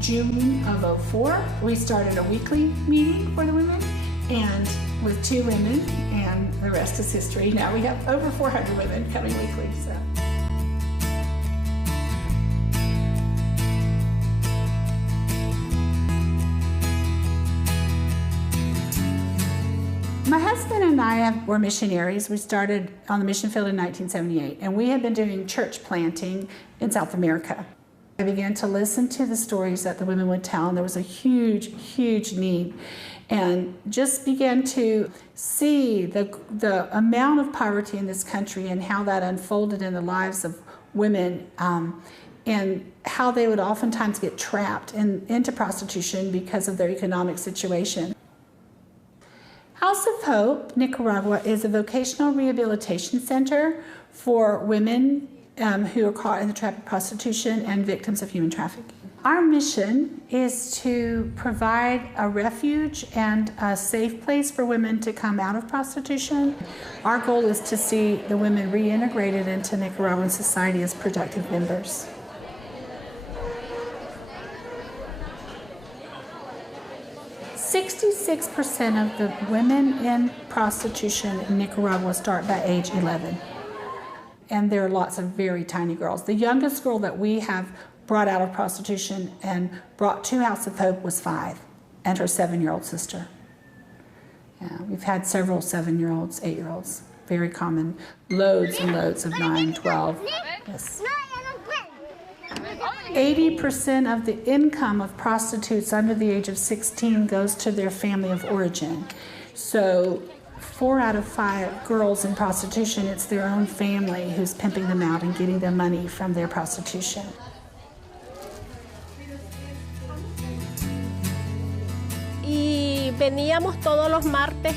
June of '04, we started a weekly meeting for the women, and with 2 women, and the rest is history. Now we have over 400 women coming weekly. So. My husband and I were missionaries. We started on the mission field in 1978, and we had been doing church planting in South America. I began to listen to the stories that the women would tell, and there was a huge, huge need, and just began to see the amount of poverty in this country and how that unfolded in the lives of women, and how they would oftentimes get trapped into prostitution because of their economic situation. House of Hope, Nicaragua, is a vocational rehabilitation center for women who are caught in the trap of prostitution and victims of human trafficking. Our mission is to provide a refuge and a safe place for women to come out of prostitution. Our goal is to see the women reintegrated into Nicaraguan society as productive members. "66% of the women in prostitution in Nicaragua start by age 11. And there are lots of very tiny girls. The youngest girl that we have brought out of prostitution and brought to House of Hope was 5, and her 7-year-old sister. Yeah, we've had several 7-year-olds, 8-year-olds, very common. Loads and loads of 9, 12. Yes. 80% of the income of prostitutes under the age of 16 goes to their family of origin. So 4 out of 5 girls in prostitution, it's their own family who's pimping them out and getting them money from their prostitution. Y veníamos todos los martes.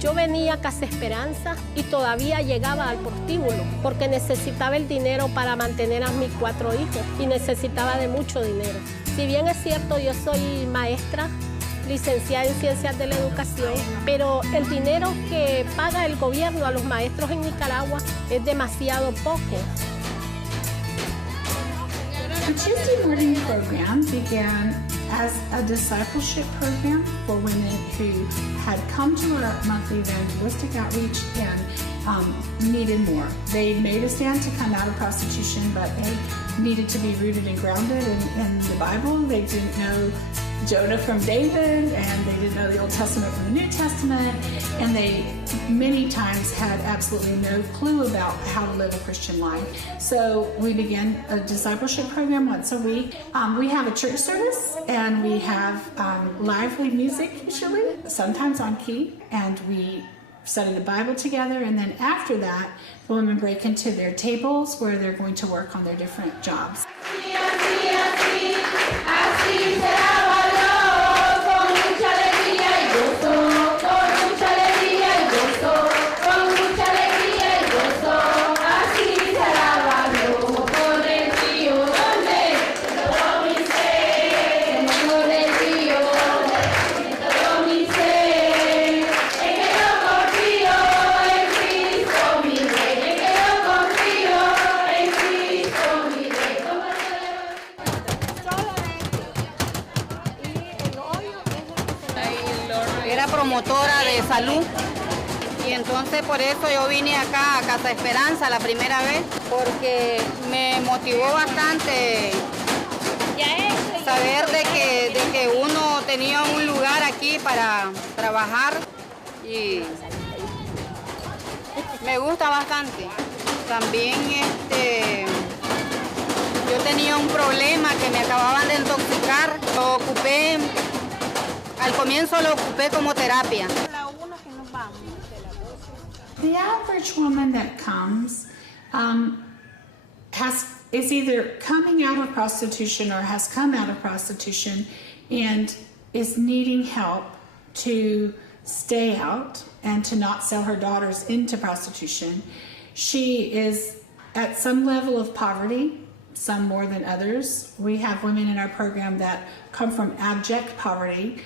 Yo venía a Casa Esperanza y todavía llegaba al prostíbulo porque necesitaba el dinero para mantener a mis 4 hijos y necesitaba de mucho dinero. Si bien es cierto, yo soy maestra, licenciada en Ciencias de la Educación, pero el dinero que paga el gobierno a los maestros en Nicaragua es demasiado poco. The Tuesday morning program began as a discipleship program for women who had come to our monthly evangelistic outreach and needed more. They made a stand to come out of prostitution, but they needed to be rooted and grounded in the Bible. They didn't know Jonah from David, and they didn't know the Old Testament from the New Testament, and they many times had absolutely no clue about how to live a Christian life. So we began a discipleship program once a week. We have a church service, and we have lively music usually, sometimes on key, and we study the Bible together, and then after that, the women break into their tables where they're going to work on their different jobs. Promotora de salud, y entonces por eso yo vine acá a Casa Esperanza la primera vez, porque me motivó bastante saber de que uno tenía un lugar aquí para trabajar, y me gusta bastante. También yo tenía un problema que me acababan de intoxicar, lo ocupé. Al comienzo lo ocupé como terapia. The average woman that comes is either coming out of prostitution or has come out of prostitution and is needing help to stay out and to not sell her daughters into prostitution. She is at some level of poverty, some more than others. We have women in our program that come from abject poverty.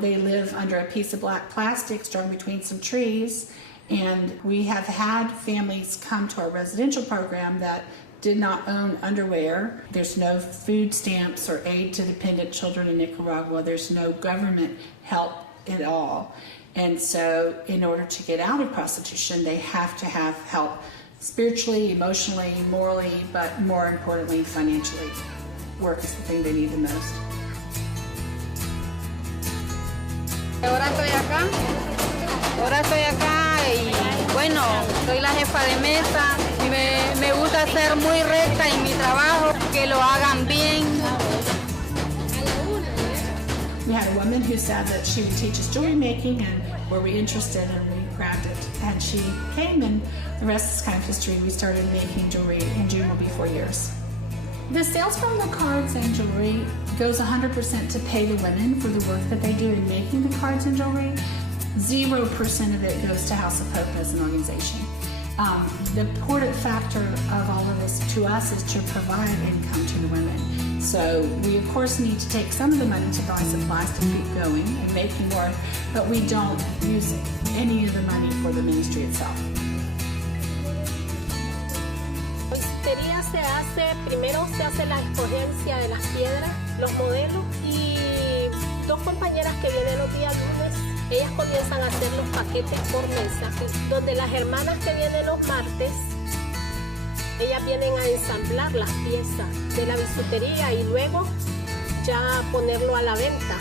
They live under a piece of black plastic strung between some trees, and we have had families come to our residential program that did not own underwear. There's no food stamps or aid to dependent children in Nicaragua. There's no government help at all. And so in order to get out of prostitution, they have to have help spiritually, emotionally, morally, but more importantly, financially. Work is the thing they need the most. Ahora estoy acá y bueno, soy la jefa de mesa. Me gusta ser muy recta en mi trabajo, que lo hagan bien. We had a woman who said that she would teach us jewelry making, and were we interested, and we grabbed it. And she came, and the rest is kind of history. We started making jewelry in June will be 4 years. The sales from the cards and jewelry goes 100% to pay the women for the work that they do in making the cards and jewelry. 0% of it goes to House of Hope as an organization. The important factor of all of this to us is to provide income to the women. So we of course need to take some of the money to buy supplies to keep going and making more, but we don't use any of the money for the ministry itself. Primero se hace la escogencia de las piedras, los modelos, y dos compañeras que vienen los días lunes, ellas comienzan a hacer los paquetes por mensaje, donde las hermanas que vienen los martes, ellas vienen a ensamblar las piezas de la bisutería y luego ya ponerlo a la venta.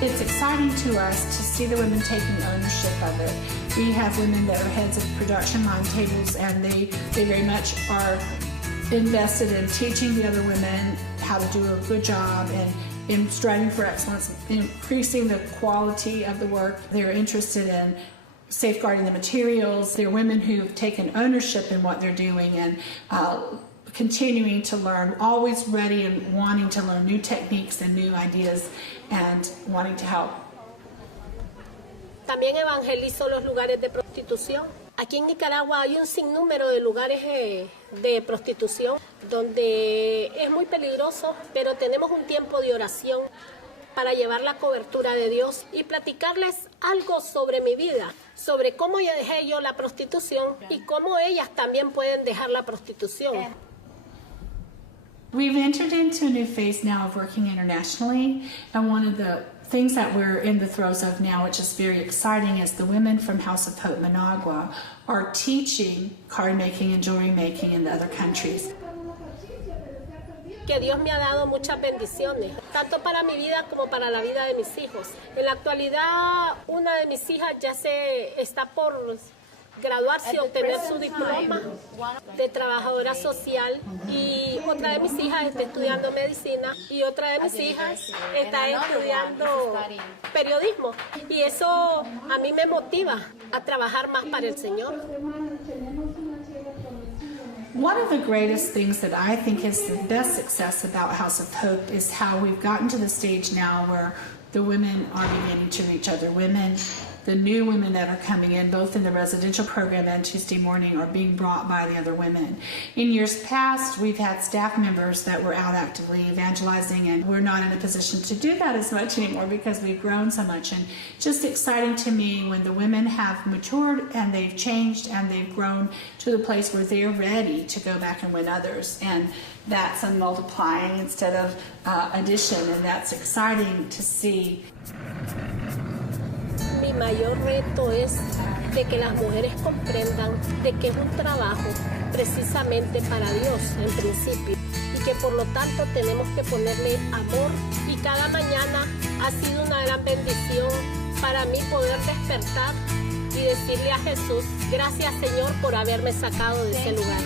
It's exciting to us to see the women taking ownership of it. We have women that are heads of production line tables, and they very much are invested in teaching the other women how to do a good job and in striving for excellence, increasing the quality of the work. They're interested in safeguarding the materials. They're women who've taken ownership in what they're doing and continuing to learn, always ready and wanting to learn new techniques and new ideas and wanting to help. También evangelizo los lugares de prostitución. Aquí en Nicaragua hay un sinnúmero de lugares de prostitución donde es muy peligroso, pero tenemos un tiempo de oración para llevar la cobertura de Dios y platicarles algo sobre mi vida, sobre cómo dejé yo la prostitución y cómo ellas también pueden dejar la prostitución. We've entered into a new phase now of working internationally, and one of the things that we're in the throes of now, which is very exciting, is the women from House of Hope Managua are teaching card making and jewelry making in the other countries. Que Dios me ha dado muchas bendiciones, tanto para mi vida como para la vida de mis hijos. En la actualidad, una de mis hijas ya está por graduarse y obtener su diploma de trabajadora social, y otra de mis hijas está estudiando medicina y otra de mis hijas está estudiando periodismo, y eso a mí me motiva a trabajar más para el Señor. One of the greatest things that I think is the best success about House of Hope is how we've gotten to the stage now where the women are beginning to reach other women. The new women that are coming in, both in the residential program and Tuesday morning, are being brought by the other women. In years past, we've had staff members that were out actively evangelizing, and we're not in a position to do that as much anymore because we've grown so much. And just exciting to me when the women have matured and they've changed and they've grown to the place where they're ready to go back and win others. And that's a multiplying instead of addition, and that's exciting to see. Mi mayor reto es de que las mujeres comprendan de que es un trabajo precisamente para Dios en principio, y que por lo tanto tenemos que ponerle amor, y cada mañana ha sido una gran bendición para mí poder despertar y decirle a Jesús, gracias Señor por haberme sacado de ese lugar.